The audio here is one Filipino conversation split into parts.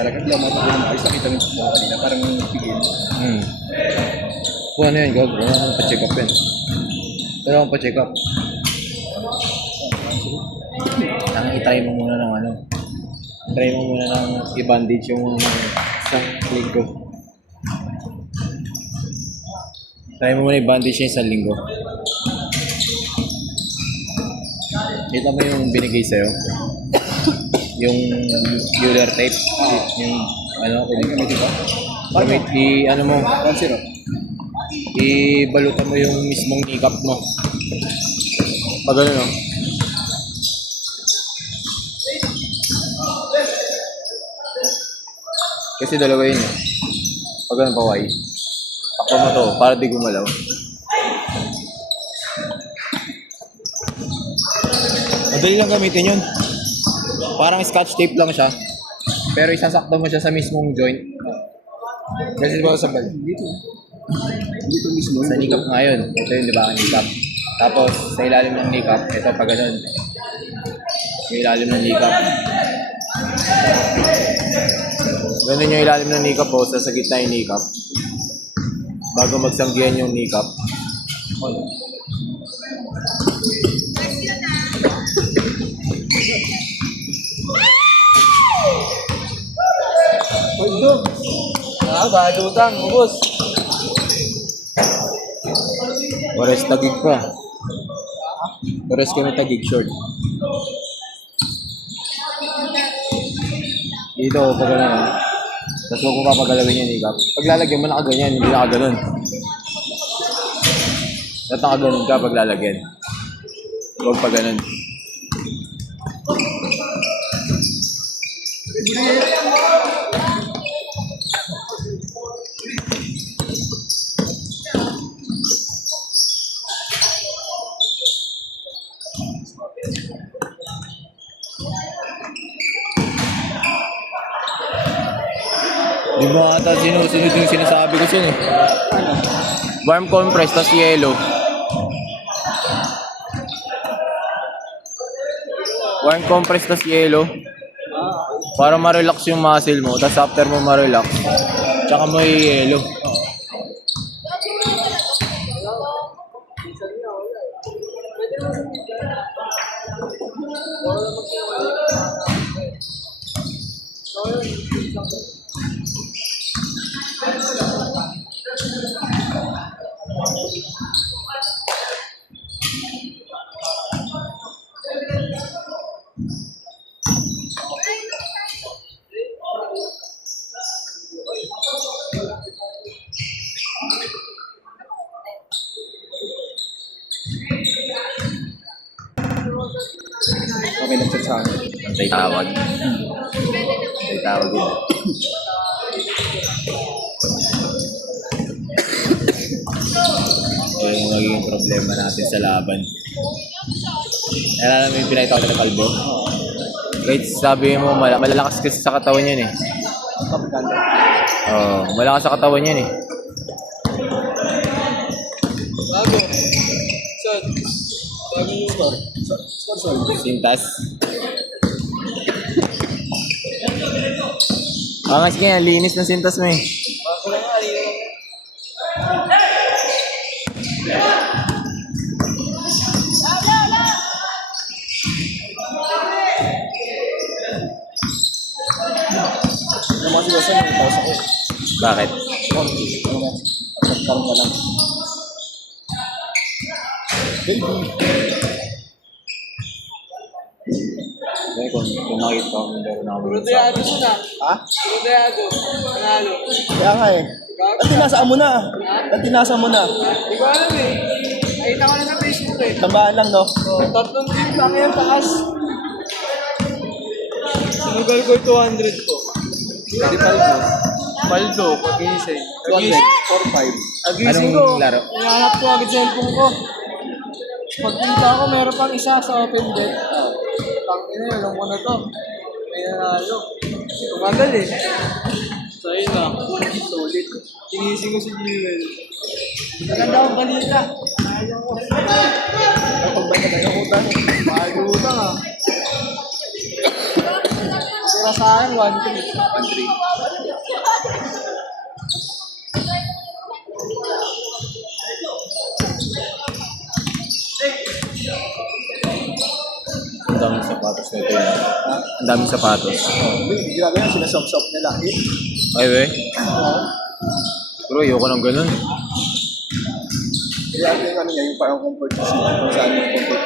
Talaga lang matagal ng ayos. Nakita mo yung kanina. Parang pigil. Kung ano yun, Gog? Wala naman pa-check up yun. Wala naman pa-check up. I-try mo muna ng ano. Try mo muna ng i-bandage yung isang linggo. Try mo muna i-bandage yung isang linggo. Kita mo yung binigay sa'yo? Yung Euler tape, yung ano, ano mo, ibalutan mo yung mismong kneecap mo. Pag ano, no? Kasi dalawa yun eh. Pag ano paway, takpa mo to para di gumalaw. Madali lang gamitin yun. Parang scotch tape lang siya. Pero isasakto mo siya sa mismong joint. Kasi ba sa bal? Dito mismo. Sa kneecap nga yun. Ito yun, di ba? Kneecap. Tapos sa ilalim ng kneecap, ito pa ganun. Sa ilalim ng kneecap. Ganun yung ilalim ng kneecap po, sa gitna yung kneecap. Bago magsanggihan yung kneecap. Pagdog! Badutang, ubos! Oras tagig pa. Oras kami tagig short. Dito, pag ano, tapos huwag mo papagalawin yung ikap. Pag lalagyan mo nakaganyan, hindi nakaganon. Dapat nakaganon ka pag lalagyan. Huwag pa ganon. Di mo ata sinusunod yung sinasabi ko siya eh. Warm compress, tas yellow. Warm compress, tas yellow. Para ma-relax yung muscle mo. Tas after mo ma-relax, tsaka mo i-yellow. Okay, nag-chat sa akin. Antay tawag. Antay tawag yun. Yung magiging problema natin sa laban. Nalala mo yung pinakita ko na kalbo? Kahit sabi mo, malalakas kasi sa katawan yan eh. Oo, malakas sa katawan yan eh. Bago. Saan? Bago yung bar. Sponsor. Sintas. Ah, nga sige, linis ng sintas mo eh. Bago na nga, yun. Ano kasi kasi yung taos ako. Bakit? Konti. Ano nga? Pagkaroon ka lang. Baby. Kaya kung makita ko, meron ako. Rodayado mo na. Ha? Rodayado. Panalo. Kaya nga eh. Ba't tinasaan mo na? Ba't tinasaan mo na? Hindi ko alam eh. Nakita ko na sa Facebook eh. Tambahan lang, no? So, tatlong team lang yan, taas. Sinugal ko 200 ko. Pwede paldo. Paldo, pagising. 200. 4-5. Pagising Anong ko. laro? Hinahanap ko agad cellphone ko. Pagkita ko, meron pang isa sa open bet. Tangina, alam ko na to. May nanalo. Tumagal eh. So, yun na. Solid. Tinising ko si Jewel. Maganda akong balita. Ayaw ko. Ang pagbalik ng utang. Mahal ko utang ah. Tira sa akin, 1-3. 1-3. Ang daming sapatos na ito yun. Ang daming sapatos. Hindi ginagawa yan, sinasop-sop nila. Ay, we. Pero ayoko ng ganun. Kaya yung ano niya, yung parang comfort sa sila. Kung saan yung comfort.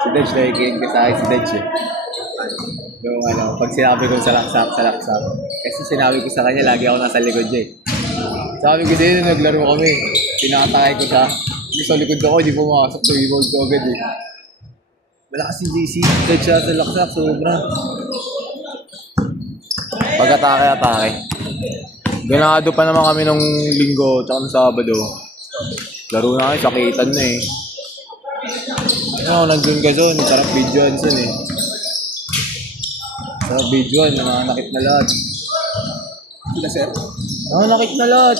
Si Dodge, nakikinig ka sa akin si Dodge eh. Yung ano, pag sinabi ko salaksak. Kasi sinabi ko sa kanya, lagi ako nasa likod niya eh. Sabi ko sa'yo, naglaro kami. Pinakatakay ko siya. Yung sa likod ako, di pumasok. So, i-hold ko agad eh. Wala kasi JC. Dodge siya sa laksak, sobra. Pag-atake. Ganado pa naman kami nung linggo, tsaka nung Sabado. Laro na kami, sakitan na eh. Ano, nandun ka doon. Sarap videoan sun eh. Sarap videoan, nananakit na lahat. Sila, sir? Nananakit na lahat.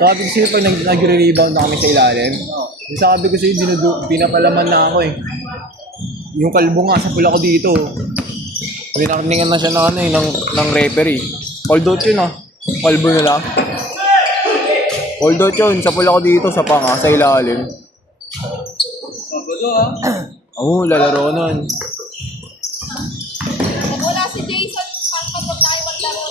Sabi ko sa'yo, pag nagre-rebound na kami sa ilalim, yung sabi ko sa'yo, pinapalaman na ako eh. Yung kalbo nga, sa pula ko dito. Pinakningan na siya ng, ano, eh, ng referee. Hold out yun ah. Kalbo nila. Hold out yun, sa pula ko dito, sa panga, sa ilalim. Sabado ah. Oo, lalaro ko nun. Pag wala si Jason, saan pa huwag tayo maglaro?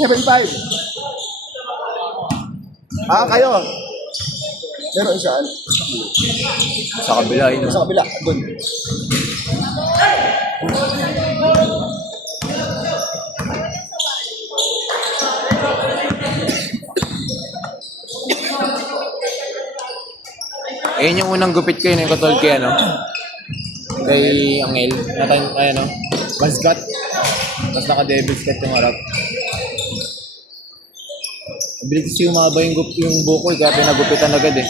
7-5. Ah, kayo. Meron isa. Sa kabila yun. Sa kabila. Doon. Ayun yung unang gupit ko yun, yung katol kay ano. Kay Angel. Ay ano. Buzzcut. Tapos naka-devil's cut yung harap. Mabilis kasi umaba yung bukol, kaya pinagupitan agad eh.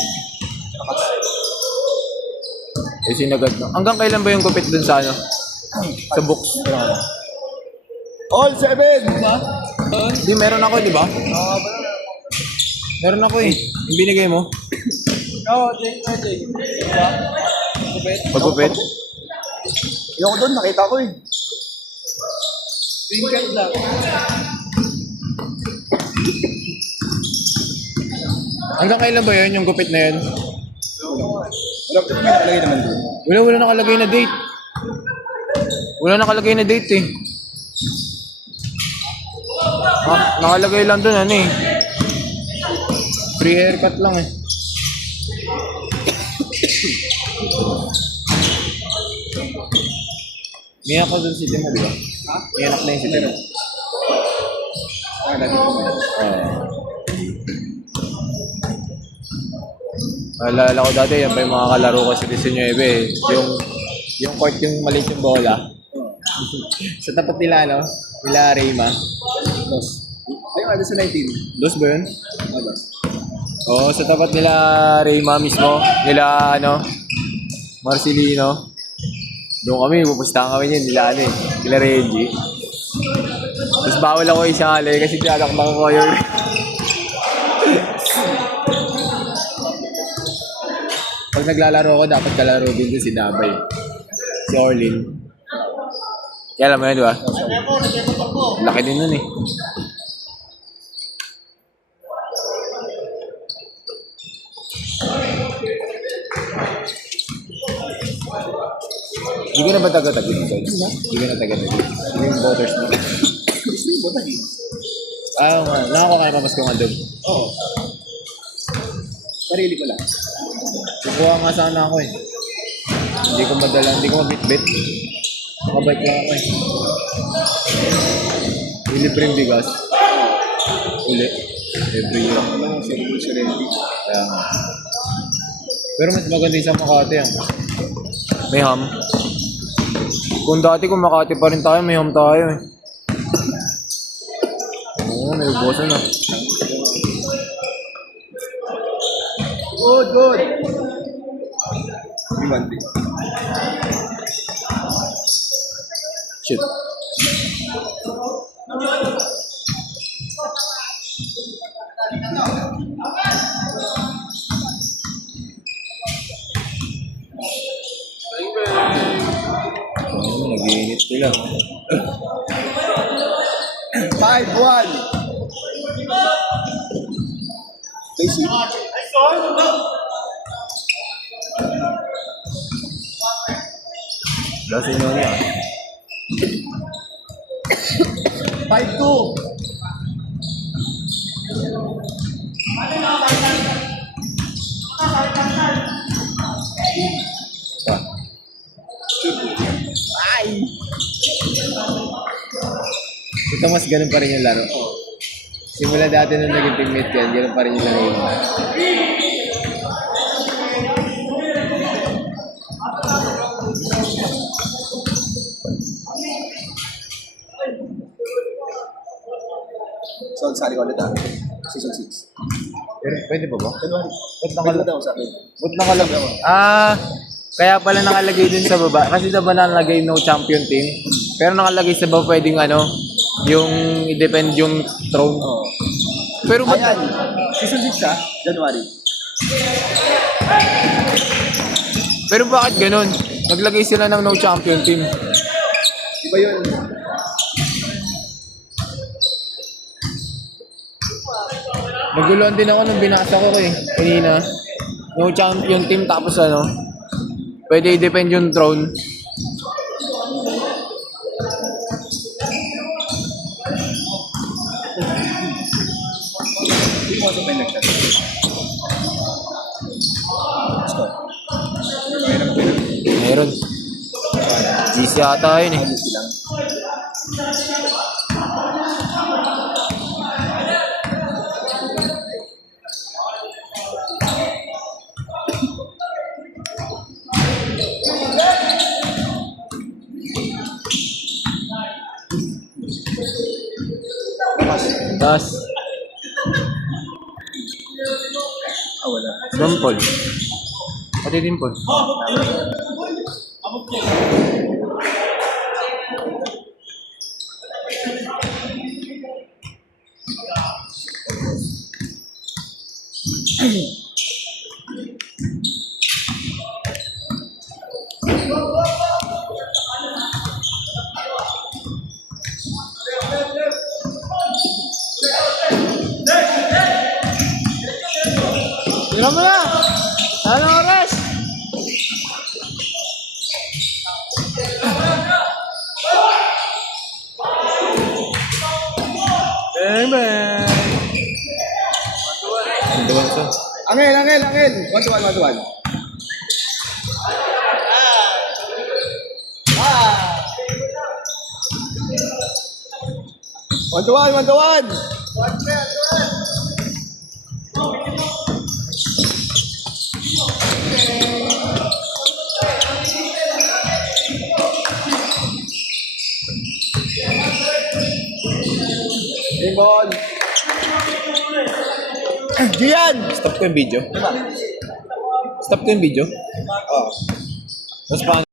Eh sinagad no. Hanggang kailan ba yung gupit dun sa ano? Sa box. All 7! Di meron ako, di ba? Meron ako eh. Yung binigay mo. Oo, Jay. Diba? Kubet. Pagupit. Yung doon, nakita ko eh. Twinkle lang. Hanggang kailan ba yun yung gupit na yun? Wala ko naman nakalagay naman doon. Wala nakalagay na date. Wala nakalagay na date eh. Ah, nakalagay lang dun ano eh. Free haircut lang eh. May ako dun si Timo, di ba? Ha? May anak na yung si Timo. Ah, lagi ko naman. Naalala ko dati, yan pa yung mga kalaro ko sa 19 eh. Yung court yung maliit yung bola. Sa tapat nila, no? Nila Reyma. Dos. Ay, ano sa 19? Dos ba yun? Ah, dos. Oo, sa tapat nila Reyma mismo. Nila, ano? Marcelino. Doon kami, pupustahan kami yun. Nila, ano eh. Nila Reggie. Tapos bawal ako isali kasi tinatakbang ko yun. Pag naglalaro ako, dapat kalaro din si Dabay. Si Orlin. Kaya alam mo yun, di ba? Laki din nun eh. Hindi ka na ba taga-tagig? Hindi ka na taga-tagig. Yung voters mo. Gusto yung botak eh. Ayaw nga. Nakakakain pa mas kung andun. Oo. Sarili ko lang. Kukuha nga sana ako eh. Hindi ko madala, hindi ko mabit-bit. Nakabike lang ako eh. Yung libreng bigas. Uli. Every year. Ano yung serenity. Kaya nga. Pero mas maganda yung sa Makati ah. May ham. Kung dati kung Makati pa rin tayo, may ham tayo eh. Oo, may ubosan na. Good, good. One thing. Shit. Oo, nag-iinit sila. 5-1. Basic. Lasin nyo niya. 5-2. Pa. Ay! Ito mas ganun pa rin yung laro. Simula dati nung naging teammate yan, ganun pa rin yung laro yun. So, sali ko ulit ah. Season 6. Pero pwede pa ba? January. Ba't Nakala nakala... daw sa akin. Ba't nakalagay? Kaya pala nakalagay dun sa baba. Kasi diba nakalagay no champion team. Pero nakalagay sa baba pwedeng ano, yung i-depend yung throne. Oo. Pero ba't... Ayan. Season 6 ah. January. Pero bakit ganun? Naglagay sila ng no champion team. Iba yun. Naguluhan din ako nung binasa ko eh, kanina. No champion team tapos ano, pwede i-depend yung throne. Hindi mo ito may nagchat. Score. Meron ko yun. Meron. GC ata yun eh. Ayos lang. Tapos, Ah, wala. Dompol. Pati Dimpol. Tira mo na! Ano oras? Bang bang! Doon sa. Angel, Angel, Angel. 1-1, 1-1. One to one, 1-1. Ibon. Gian. Stop ko yung video. Stop ko yung video. Oh. Tapos pa